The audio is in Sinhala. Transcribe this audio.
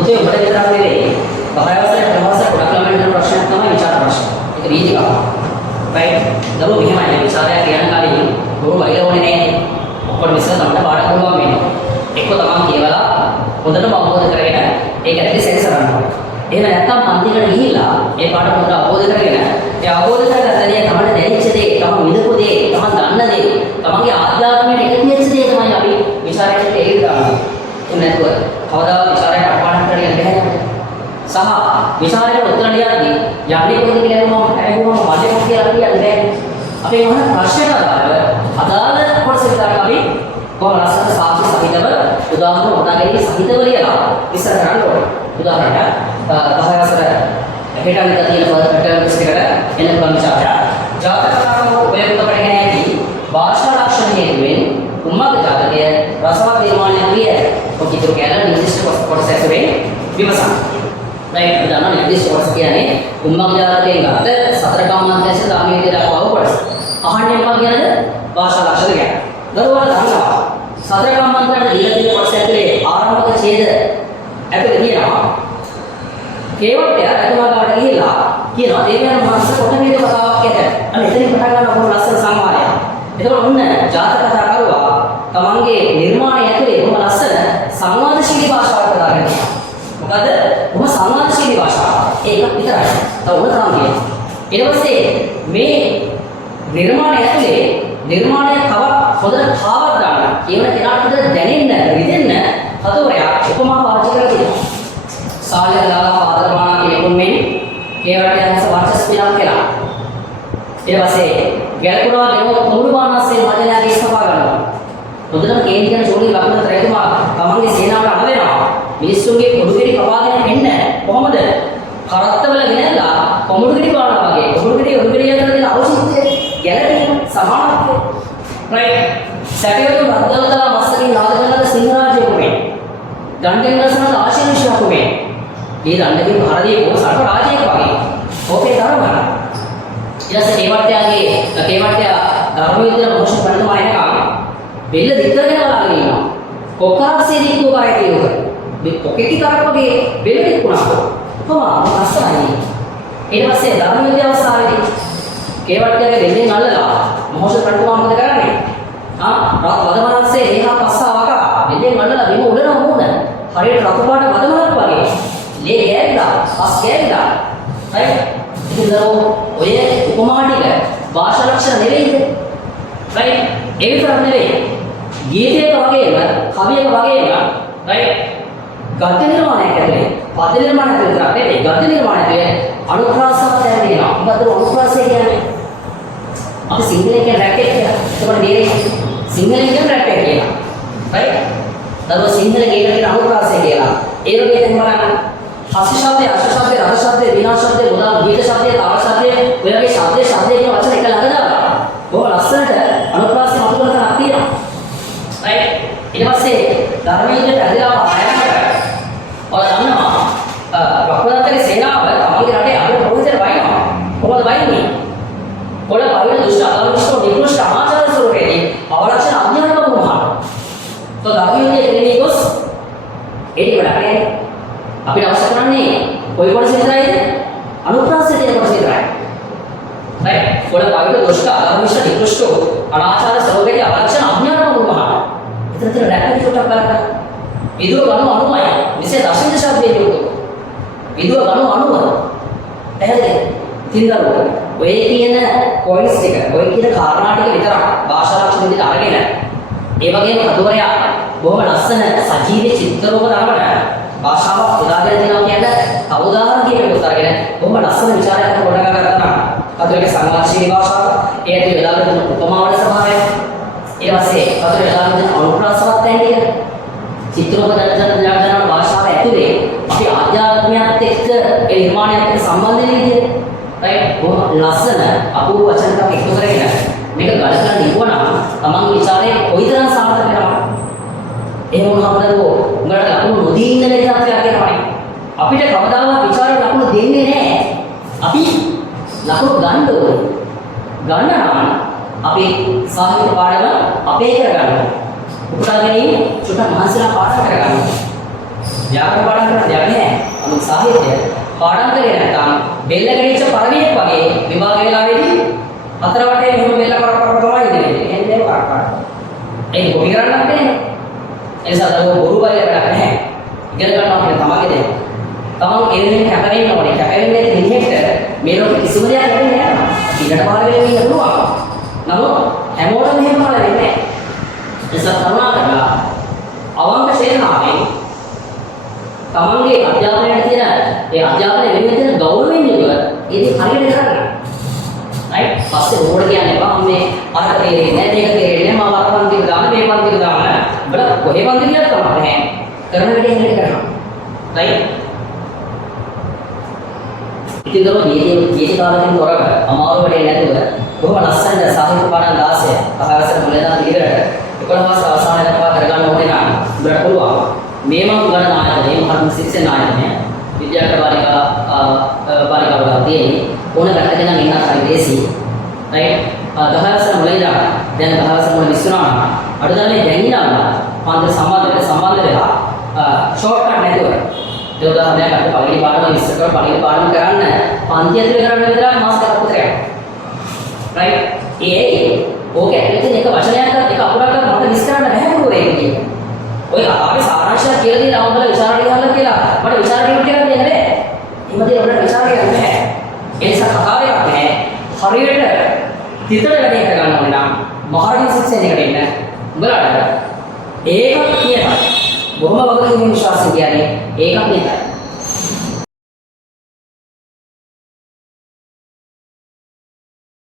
ඉතින් ඔබට විතරක් නෙවෙයි බහයවසරේ ප්‍රවාසය ගොඩක් ළමයින්ට ප්‍රශ්නයක් තමයි විචාර ප්‍රශ්න. ඒක රීතිකාව. right? දරුවෝ මෙහෙමයි විචාරය කියන කාලේ බොරු වෛර ඕනේ නැහැ. ඔක්කොම විශ්ව තමයි පාඩම් කරනවා මේ. එක්ක තමන් කියවලා හොඳටම අවබෝධ කරගෙන ඒක ඇතුලේ සෙන්සර් කරනවා. එහෙම නැත්නම් පන්තිකට ගිහිල්ලා ඒ පාඩම හොඳට අවබෝධ කරගෙන ඒ අවබෝධ කරගත්තදී තමයි දැනෙච්ච දේ, තමන් විඳපු දේ, තමන් දන්න දේ, තමන්ගේ ආධ්‍යාත්මයට එකතු වෙච්ච දේ තමයි අපි විචාරයට තේරුම් ගන්නවා. එහෙම නැතුව කවදාවත් විචාරයට අපාඩම් කරගෙන බැහැ නේද? සහ විචාරයට උත්තර ලියද්දී යන්නේ කොහොමද කියලා මම අහුවම මල්ලේ කියලා කියන්නේ අපි මොන ප්‍රශ්නයකට අදාළ කොටස විතරක් අපි කොහොම ලස්සන සාක්ෂි සහිතව උදාහරණ උදාගෙන සහිතව ලියලා ඉස්සර කරන්න ඕනේ. උදාහරණයක් 10 වසර හෙටන් තියෙන පැටර්න්ස් එකට එන පුළුවන් විචාරය. ජාතකකාරව උපයෝග කරගෙන ඇති භාෂා ලක්ෂණ හේතුවෙන් උම්මග ජාතකය රසවත් නිර්මාණය විය. ඔක ඉදිරි කියලා නිර්දිෂ්ට කොටස ඇතුලේ විමසන්න. right දැන් නිර්දිෂ්ට කොටස කියන්නේ උම්මග ජාතකයෙන් ගත්ත සතර කම්මන්තයන්ට ධාර්මික විදියට අවව කොටස. අහන්නේ මොකක්ද කියන්නේ භාෂා ලක්ෂණ ගැන. දරුවා දන්නවා සතර කම්මන්තයන්ට දීලා තියෙන කොටස ඇතුලේ ආරම්භක ඡේද ඇතුලේ තියෙනවා. කේවට්ටය රජමාගාවට ගිහිල්ලා කියනවා දේවයන් වහන්සේ කොටමේද කතාවක් ඇත. අන්න එතනින් පටන් ගන්න බොහොම ලස්සන සම්මානයක්. එතකොට ඔන්න ජාතක කතා කරුවා තමන්ගේ නිර්මාණය ඇතුලේ බොහොම ලස්සන සංවාදශීලී භාෂාවක් දාගෙන තියෙනවා. මොකද බොහොම සංවාදශීලී භාෂාවක්. ඒක විතරයි. තව උන තරම් කියනවා. ඊට පස්සේ මේ නිර්මාණය ඇතුලේ නිර්මාණය තව හොඳට කාවක් දාන්න. කියවන කෙනාට දැනෙන්න, රිදෙන්න කතෝරයක් උපමා පාවිච්චි කරලා තියෙනවා. සාලයලා ආදරමාන කියපුන්නේ කේවටයන්ස වර්චස් පිළක් කියලා. ඊට පස්සේ ගැලකුණා දෙනෝ කුමුළු බානස්සේ මජලයාගේ සභාව ගන්නවා. හොඳටම කේන්ද්‍රීය චෝලී ලකුණු රජතුමා තමන්ගේ සේනාවට අණ වෙනවා. මිනිස්සුන්ගේ පොඩුගෙඩි කපාගෙන එන්න කොහොමද? කරත්තවල ගෙනල්ලා කොමුළුගෙඩි බානවා වගේ. කොමුළුගෙඩි ඔළුගෙඩි අතර දෙන අවශ්‍යත්වය ගැලපීම සමානත්වය. right? සැටියතු රද්දවලා මස්සකින් නාද කරන සිංහරාජය කුමේ. ගණ්ඩෙන් ගසන ආශිර්වාද කුමේ. මේ දණ්ඩකින් භාරතීය පොසට රාජ්‍යයක් වගේ. ඕකේ තරම. ඊටසේ කේවට්ටය ධර්ම විද්‍යාව මොහොත පරිතුමා එනකම් බෙල්ල දික්කගෙන බලාගෙන ඉන්නවා. කොක්කාක්සේ දික්කෝ කරේ කියෝක. මේ පොකේටි කරක් වගේ බෙල්ල දික්කුණා. කොහොමද අස්සයි. ඊට පස්සේ ධර්ම විද්‍යාව අවස්ථාවේදී කේවට්ටයගේ දෙන්නේ අල්ලලා මොහොත පරිතුමා මොකද කරන්නේ? වදමනස්සේ ඒහා පස්සා වකා බෙල්ලෙන් අල්ලලා බිම උඩන වුණ. හරියට රතු පාට වදමනක් වගේ. ලේ ගෑවිලා, පස් ගෑවිලා. right? ඉතින් ඔය උපමා ටික භාෂා ලක්ෂණ නෙවෙයිද? right? ඒ විතරක් නෙවෙයි. ගීතයක වගේම, කවියක වගේම right? ගද්‍ය නිර්මාණයක් ඇතුලේ, පද නිර්මාණයක් විතරක් නෙවෙයි. ගද්‍ය නිර්මාණයේ අනුප්‍රාසයක් තියෙනවා. මොකද අනුප්‍රාසය කියන්නේ? අපි සිංහලෙන් කියන රැකට් කියලා. ඒකට දෙන්නේ සිංහලෙන් කියන රැකට් කියලා. right? දරුවා සිංහලෙන් කියන අනුප්‍රාසය කියලා. ඒ වගේ දැන් බලන්න හස්ත ශබ්දය, අශ්ව ශබ්දය, රස ශබ්දය, විනා ශබ්දය, මොනවා ගීත ශබ්දය, තාල ශබ්දය, ඔය වගේ ශබ්ද කියන වචන එක ළඟ දාලා බොහොම ලස්සනට අනුප්‍රාසය මතු කරන තැනක් තියෙනවා. right? ඊට පස්සේ ධර්මයේ පැදලා ආයතන ඔය දන්නවා වක්‍රදත්තගේ සේනාව තමන්ගේ රටේ අග ප්‍රමුඛයට වයින්නවා. කොහොමද වයින්නේ? කොළ පරිණ දුෂ්ට අනුෂ්ඨ නිකුෂ්ඨ ආචාර ස්වරූපේදී අවලක්ෂණ අඥානම වුණා. તો ධර්මයේ දෙන්නේ කොස් ඒක වඩානේ අපිට අවශ්‍ය කරන්නේ කොයි කොටස විතරයිද? අනුප්‍රාසය තියෙන කොටස විතරයි. right? කොළ පරිණ දුෂ්ට අනුෂ්ඨ නිකුෂ්ඨ අනාචාර ස්වරූපේදී අවලක්ෂණ අඥානම වුණා. ඉතින් රැකටි කොට බලන්න. විදුව ගණු අණුමයි. විශේෂ දශින්ද ශබ්දයේ යුක්තව. විදුව ගණු අණුම. එහෙනම් තින්දරෝ ඔය කියන පොයින්ට්ස් ටික, ඔය කියන කාරණා ටික විතරක් භාෂා ලක්ෂණ විදිහට අරගෙන ඒ වගේම කතුවරයා බොහොම ලස්සන සජීවී චිත්‍රරූප දාවන භාෂාවක් උදාගෙන දෙනවා කියන්නේ අවුදාහරණ කියනකොට අරගෙන බොහොම ලස්සන විචාරයක් ගොඩනගා ගන්නවා. කතුවරගේ සංවාදශීලී භාෂාව, ඒ ඇතුළේ යොදාගෙන තියෙන උපමාවල ස්වභාවය, ඊට පස්සේ කතුවර යොදාගෙන තියෙන අනුප්‍රාසවත් තැන් ටික, චිත්‍රෝප දර්ශන භාෂාව ඇතුලේ අපි ආධ්‍යාත්මයත් එක්ක ඒ නිර්මාණයත් එක්ක සම්බන්ධ වෙන විදිහ right? බොහොම ලස්සන අපූර්ව වචන ටිකක් එකතු කරගෙන මේක ගලකලා නිවුණා තමන්ගේ විචාරයේ කොයිතරම් සාර්ථක වෙනවද? එහෙම වුණාම උඹලට ලකුණු නොදී ඉන්න ලේසියක් වෙනවනේ. අපිට කවදාවත් විචාරේ ලකුණු දෙන්නේ නැහැ. අපි ලකුණු ගන්න ඕනේ. ගන්න නම් අපි සාහිත්‍ය පාඩම අපේ කරගන්න. උපුටා ගැනීම චුට්ටක් මහන්සිලා පාඩම් කරගන්න. ව්‍යාකරණ පාඩම් කරන්න දෙයක් නැහැ. නමුත් සාහිත්‍ය පාඩම් කරේ නැත්නම් බෙල්ල ගැනීච්ච පරිවියක් වගේ විභාග වේලාවේදී අතර වටේ මෙහෙම බෙල්ල කර තමයි ඉන්නේ. එන්නේ පාඩම්. ඒක කොපි කරන්නත් බැහැ. ඒ නිසා දරුවෝ බොරු බලය වැඩක් නැහැ. ඉගෙන ගන්නවා කියන තමන්ගේ දේ. තමන් එන්නේ කැපෙන්න ඕනේ. කැපෙන්නේ නැති විදිහට මේ ලෝකෙ කිසිම දෙයක් ලැබෙන්නේ නැහැ. ඊට පාරේ වෙන්න පුළුවන්. නමුත් හැමෝටම මෙහෙම වෙන්නේ නැහැ. ඒ නිසා කරුණා කරලා අවංක ශේනාවෙන් තමන්ගේ අධ්‍යාපනයේ තියෙන ඒ අධ්‍යාපනයේ වෙනුවෙන් තියෙන ගෞරවයෙන් යුතුව ඒක හරියට කරන්න. රයිට්? පස්සේ ඕඩ කියන්නේ බා මේ අර තේරෙන්නේ නැහැ, මේක තේරෙන්නේ නැහැ, මම අර පන්තික දාන්න, මේ පන්තික දාන්න. බල කොහේ පන්තික කියලා තමයි නැහැ. කරන වැඩේ හැටියට කරනවා. රයිට්? ඉතින් දරුවෝ ජීවිත කාලෙකින් තොරව අමාරු වැඩේ නැතුව බොහොම ලස්සනට සාහිත්‍ය පාඩම් 16 පහවසර මුලදා ඉදිරියට 11 මාස අවසානයේ දක්වා කරගන්න ඕනේ නම් උඹට පුළුවන්. මේ මම උගන්වන ආයතනයේ මහත් ශික්ෂණ ආයතනය විද්‍යාර්ථ බාලිකාවලා තියෙන්නේ ඕන පැත්තකින් නම් ඉන්න හරි දේසි. රයිට්? 10 වසර මුලදා දැන් 10 වසර මුල විශ්වනාම අඩුතරමේ දැන් ඉන්නවා පන්ති සම්බන්ධ වෙලා ෂෝට් කට් නැතුව ඒ උදාහරණයක් අපිට පළවෙනි පාඩම ඉස්සර කරලා පළවෙනි පාඩම කරන්න පන්ති ඇතුලේ කරන්න විතරක් මාස දෙකක් විතර යනවා. රයිට්? ඕක ඇතුලේ එක වචනයක් එක අකුරක් මට මිස් කරන්න බැහැ නෝ ඒක කියන්නේ. ඔය කතාවේ සාරාංශය කියලා දෙන අවබෝධ විචාරණය කරලා කියලා මට විචාරණය කියලා දෙන්න බෑ. එහෙමදී අපිට විචාරණය කරන්න බෑ. ඒ නිසා කතාවේ නැහැ. හරියට තිතට වැඩේ කරගන්න ඕනේ නම් මහරජා ශික්ෂණ එකට එන්න. උඹලාට ඒකක් කියනවා. බොහොම වගකීම් විශ්වාසය කියන්නේ ඒකක් නෙමෙයි.